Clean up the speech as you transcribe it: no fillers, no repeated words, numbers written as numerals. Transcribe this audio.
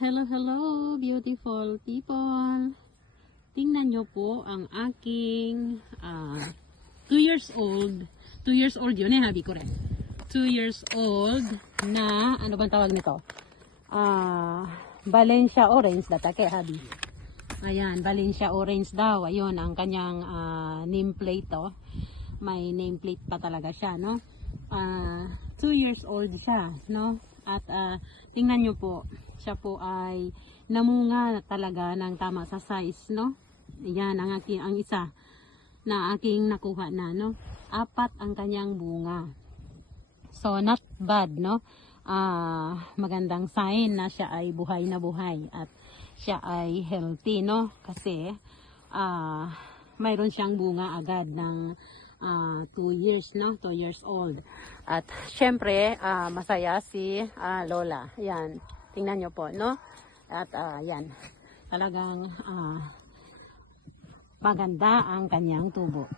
Hello, hello, beautiful people. Tingnan nyo po ang aking 2 years old. 2 years old yun habi ko rin. 2 years old na, ano bang tawag nito? Valencia orange datake habi. Ayan, Valencia orange daw. Ayun, ang kanyang nameplate to. May nameplate pa talaga siya, no? 2 years old siya, no? At tingnan nyo po, siya po ay namunga talaga ng tama sa size, no? Ayan, ang isa na aking nakuha na, no? 4 ang kanyang bunga. So, not bad, no? Magandang sign na siya ay buhay na buhay at siya ay healthy, no? Kasi, mayroon siyang bunga agad ng 2 years, no? 2 years old. At syempre, masaya si Lola. Yan. Tingnan nyo po, no? At yan. Talagang maganda ang kanyang tubo.